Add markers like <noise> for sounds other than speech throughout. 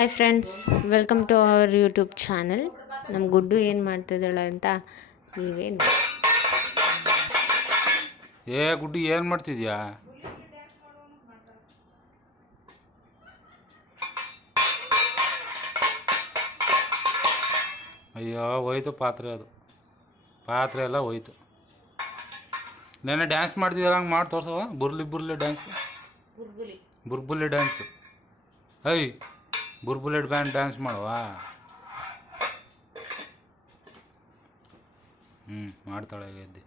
Hi friends welcome to our YouTube channel ನಮ್ಮ ಗುಡ್ಡು ಏನು ಮಾಡ್ತಿದ್ದಾಳೆ ಅಂತ ನೀವೇನು ಏ ಗುಡ್ಡು ಏನು ಮಾಡ್ತಿದ್ಯಾ? ಅಯ್ಯೋ ಹೋಯ್ತು ಪಾತ್ರೆ ಅದು. ಪಾತ್ರೆ ಎಲ್ಲ ಹೋಯ್ತು. ನೆನ್ನೆ ಡ್ಯಾನ್ಸ್ ಮಾಡ್ತಿದ್ದೀರ ಹಂಗೆ ಮಾಡಿ ತೋರ್ಸವ ಬುರ್ಲಿ ಬುರ್ಲಿ ಡ್ಯಾನ್ಸ್ ಬುರ್ಬುಲಿ. ಡ್ಯಾನ್ಸು ಐ ಬುರ್ಬುಲೆಟ್ ಬ್ಯಾಂಡ್ ಡ್ಯಾನ್ಸ್ ಮಾಡುವ? ಹ್ಞೂ ಮಾಡ್ತಾಳೆ ಎದ್ದಿ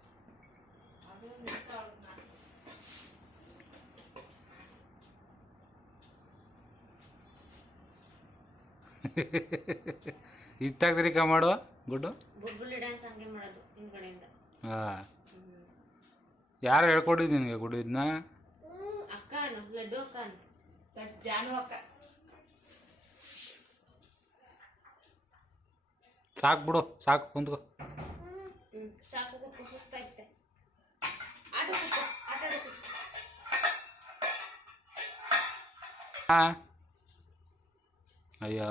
<laughs> ಇತ್ತಾಗ್ದ್ರಿಕ ಮಾಡುವ ಗುಡ್ಡು? ಬುಲ್ಬುಲಿ ಡ್ಯಾನ್ಸ್ ಹಂಗೆ ಮಾಡೋದು ಹಿಂದ್ಗಡೆಯಿಂದ. ಹಾಂ. ಯಾರು ಹೇಳ್ಕೊಡಿದ್ ನಿನಗೆ ಗುಡ್ಡು ಇದನ್ನ? ಅಕ್ಕ ಲಡ್ಡು ಅಕ್ಕನು. ಜಾನು ಅಕ್ಕ. ಸಾಕು ಬಿಡು ಸಾಕು ಕುಂತ್ಕೋ. ಸಾಕು ಸುಸ್ತಾಯ್ತೆ. ಅಯ್ಯೋ.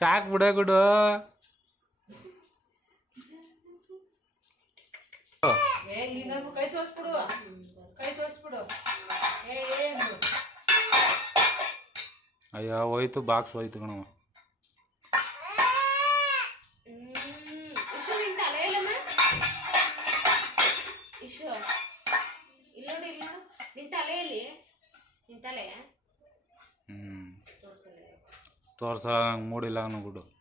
ಸಾಕು ಬಿಡ ಗುಡು ಕೈ ತೋರಿಸ್ಬಿಡು. ಕೈ ತೋರಿಸ್ಬಿಡು. ಏ ಏನು ಅಯ್ಯೋ ಹೋಯ್ತು ಬಾಕ್ಸ್ ಹೋಯ್ತು ಕಣವ ಹ್ಮ್. ಇಶು ಮೂಡಿಲ್ಲ ತಲೆ ಇಲ್ಲಮ್ಮ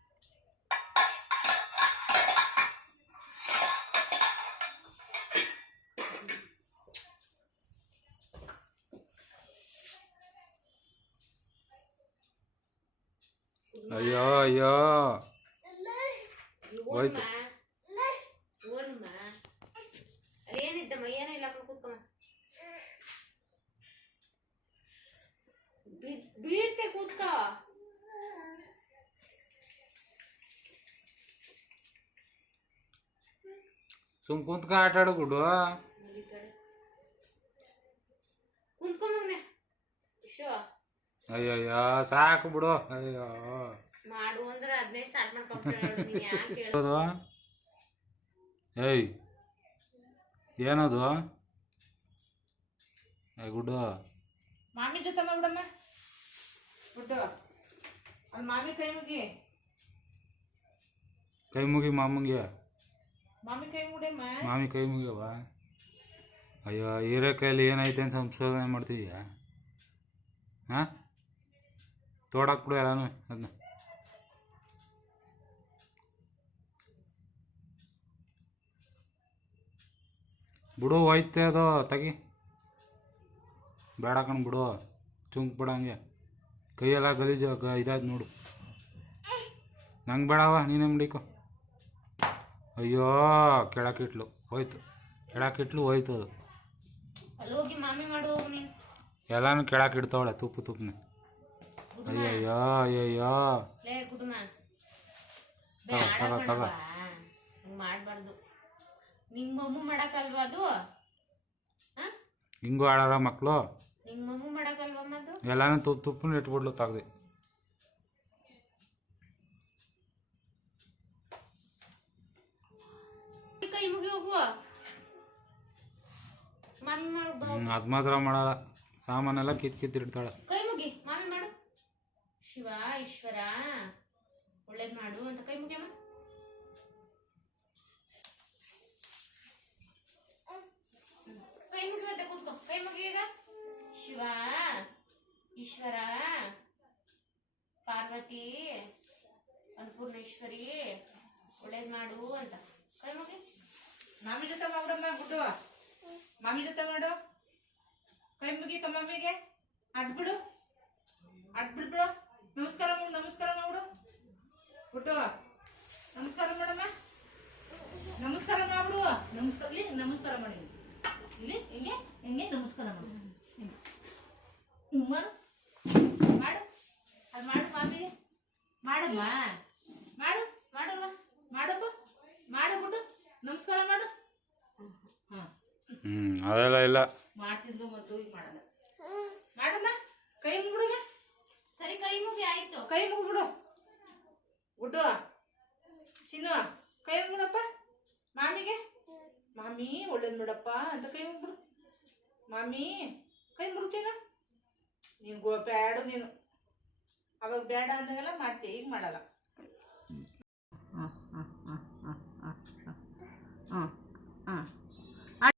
ಅಯ್ಯೋ ಅಯ್ಯೋ. ಹೋಯ್ತು. ಓನ್ಮ ಅದೇನಿದ್ದಮ್ಮ ಏನೂ ಇಲ್ಲ ಕೂತ್ಕೊಮ್ಮ ಬೀಳ್ತೆ ಕೂತ್ಕೋ. ಸುಮ್ ಕುಂತ್ಕ ಆಟ ಆಡು ಅಯ್ಯೋ ಅಯ್ಯೋ ಸಾಕು ಬಿಡು. ಅಯ್ಯೋ. ಮಾಡು ಅಂದ್ರೆ ಅದನ್ನೇ ಸ್ಟಾರ್ಟ್ ಮಾಡ್ಕೊಂಡ್ರೆ ನೀನ್ ಯಾಕೆ ಏಯ್ ಏನದು? ಏ ಗುಡ್ಡು. ಮಾಮಿ ಜೊತೆ ಮಾಡ್ಬಿಡಮ್ಮ ಗುಡ್ಡು ಅಲ್ಲಿ ಮಾಮಿ ಕೈ ಮುಗಿ. ಕೈ ಮುಗಿ ಮಾಮಂಗೆ? ಮಾಮಿ ಕೈ ಮುಗಿಯಮ್ಮ. ಮಾಮಿ ಕೈ ಮುಗಿಯವ ಅಯ್ಯೋ ಹೀರೆಕಾಯಲ್ಲಿ ಏನೈತೆ ಅಂತ ಸಂಶೋಧನೆ ಮಾಡ್ತಿದ್ಯಾ? ಹಾಂ? ತೋಡಾಕ್ ಬಿಡು ಎಲ್ಲಾನು. ಅದನ್ನ ಬಿಡು ಹೋಯ್ತೆ ಅದು ತಗಿ. ಬೇಡ ಕಣ್ ಬಿಡು. ಚುಂಕ್ ಬಿಡ ಹಂಗೆ. ಕೈಯೆಲ್ಲ ಗಲೀಜು ಗ ಇದಾಯ್ತು ನೋಡು. ನಂಗೆ ಬೇಡವ ನೀನೇ ಮಡಿಕೋ. ಅಯ್ಯೋ ಕೆಳಕಿಟ್ಲು. ಹೋಯ್ತು. ಕೆಳಕಿಟ್ಲು ಹೋಯ್ತು ಅದು. ಎಲ್ಲಾನು ಕೆಳಕಿಡ್ತಾವಳೆ ತುಪ್ಪು ತುಪ್ಪನೆ ಅಯ್ಯಯ್ಯೋ ಅಯ್ಯಯ್ಯೋ. ಲೇ ಗುಡುಮ ತಗೋ, ತಗೋ, ತಗೋ. ಹಂಗೆ ಮಾಡಬಾರ್ದು. ನಿಂಗೆ ಮಮ್ಮು ಮಾಡಕ್ಕಲ್ವಾ ಅದು? ಹಾಂ? ಹಿಂಗೂ ಆಡಾರ ಮಕ್ಕಳು ನಿಮ್ಮ ಮಮ್ಮು ಮಾಡಕ್ಕಲ್ವಮ್ಮ ಅದು ಎಲ್ಲಾನು ತುಪ್ಪ ತುಪ್ಪನ ಇಟ್ಬಿಡ್ಲು ತೆಗ್ದು. ಕೈ ಮುಗಿ ಹೋಗುವ? ಮನ್ ಮಾಡು ಬಾ. ಹ್ಞೂ ಅದು ಮಾತ್ರ ಮಾಡಲ್ಲ. ಸಾಮಾನೆಲ್ಲ ಕಿತ್ ಕಿತ್ ಇಡ್ತಾಳೆ. ಕೈ ಮುಗಿ. ಶಿವ, ಈಶ್ವರ, ಒಳ್ಳೇದ್ ಮಾಡು ಅಂತ ಕೈ ಮುಗಿಯಮ್ಮ. ಕೈ ಮುಗಿ ಕೂತ್ಕೊ. ಕೈ ಮುಗಿ ಈಗ. ಶಿವ, ಈಶ್ವರ, ಪಾರ್ವತಿ, ಅನ್ನಪೂರ್ಣೇಶ್ವರಿ, ಒಳ್ಳೇದ್ ಮಾಡು ಅಂತ. ಕೈ ಮುಗಿ. ಮಾಮಿ ಜೊತೆ ಮಾಡ್ಬಿಡಮ್ಮ ಬಿಟ್ಟು ಮಾಮಿ ಜೊತೆ ಮಾಡು. ಕೈ ಮುಗಿ ಮಮ್ಮಿಗೆ ಅಡ್ಬಿಡು. ಅಡ್ಬಿಡ್ಬಿಡು ನಮಸ್ಕಾರ ಮಾಡು ನಮಸ್ಕಾರ ಮಾಡು ಹುಟ್ಟು. ನಮಸ್ಕಾರ ಮಾಡಮ್ಮ ನಮಸ್ಕಾರ ಮಾಡು ನಮಸ್ಕಾರ ಇಲ್ಲಿ ನಮಸ್ಕಾರ ಮಾಡಿ. ಇಲ್ಲಿ ಹಿಂಗೆ ಹಿಂಗೆ ನಮಸ್ಕಾರ ಮಾಡು. ಮಾಡು. ಮಾಡು. ಅದು ಮಾಡು ಮಾಮಿ. ಮಾಡಮ್ಮ. ಮಾಡು ಮಾಡಲ್ಲ ಮಾಡಪ್ಪ. ಮಾಡಿಬಿಟ್ಟು ನಮಸ್ಕಾರ ಮಾಡು. ಹಾಂ ಅದೆಲ್ಲ ಇಲ್ಲ. ಮಾಡ್ತಿದ್ಲು ಮತ್ತು ಈಗ ಮಾಡಲ್ಲ ಮಾಡಮ್ಮ ಆಯ್ತು ಕೈ ಮುಗಿಬಿಡು ಗುಡ್ಡು ಚಿನ್ನು, ಕೈ ಮುಗಿಬಿಡಪ್ಪ ಮಾಮಿಗೆ? ಮಾಮಿ, ಒಳ್ಳೇದು ನೋಡಪ್ಪ ಅಂತ ಕೈ ಮುಗಿಬಿಡು ಮಾಮಿ, ಕೈ ಮುಗಿದು ಚಿನ್ನು. ನೀನು ಗೋ ಬೇಡ ನೀನು. ಅವಾಗ ಬೇಡ ಅಂದಾಗೆಲ್ಲ ಮಾಡ್ತೀಯ ಈಗ ಮಾಡಲ್ಲ.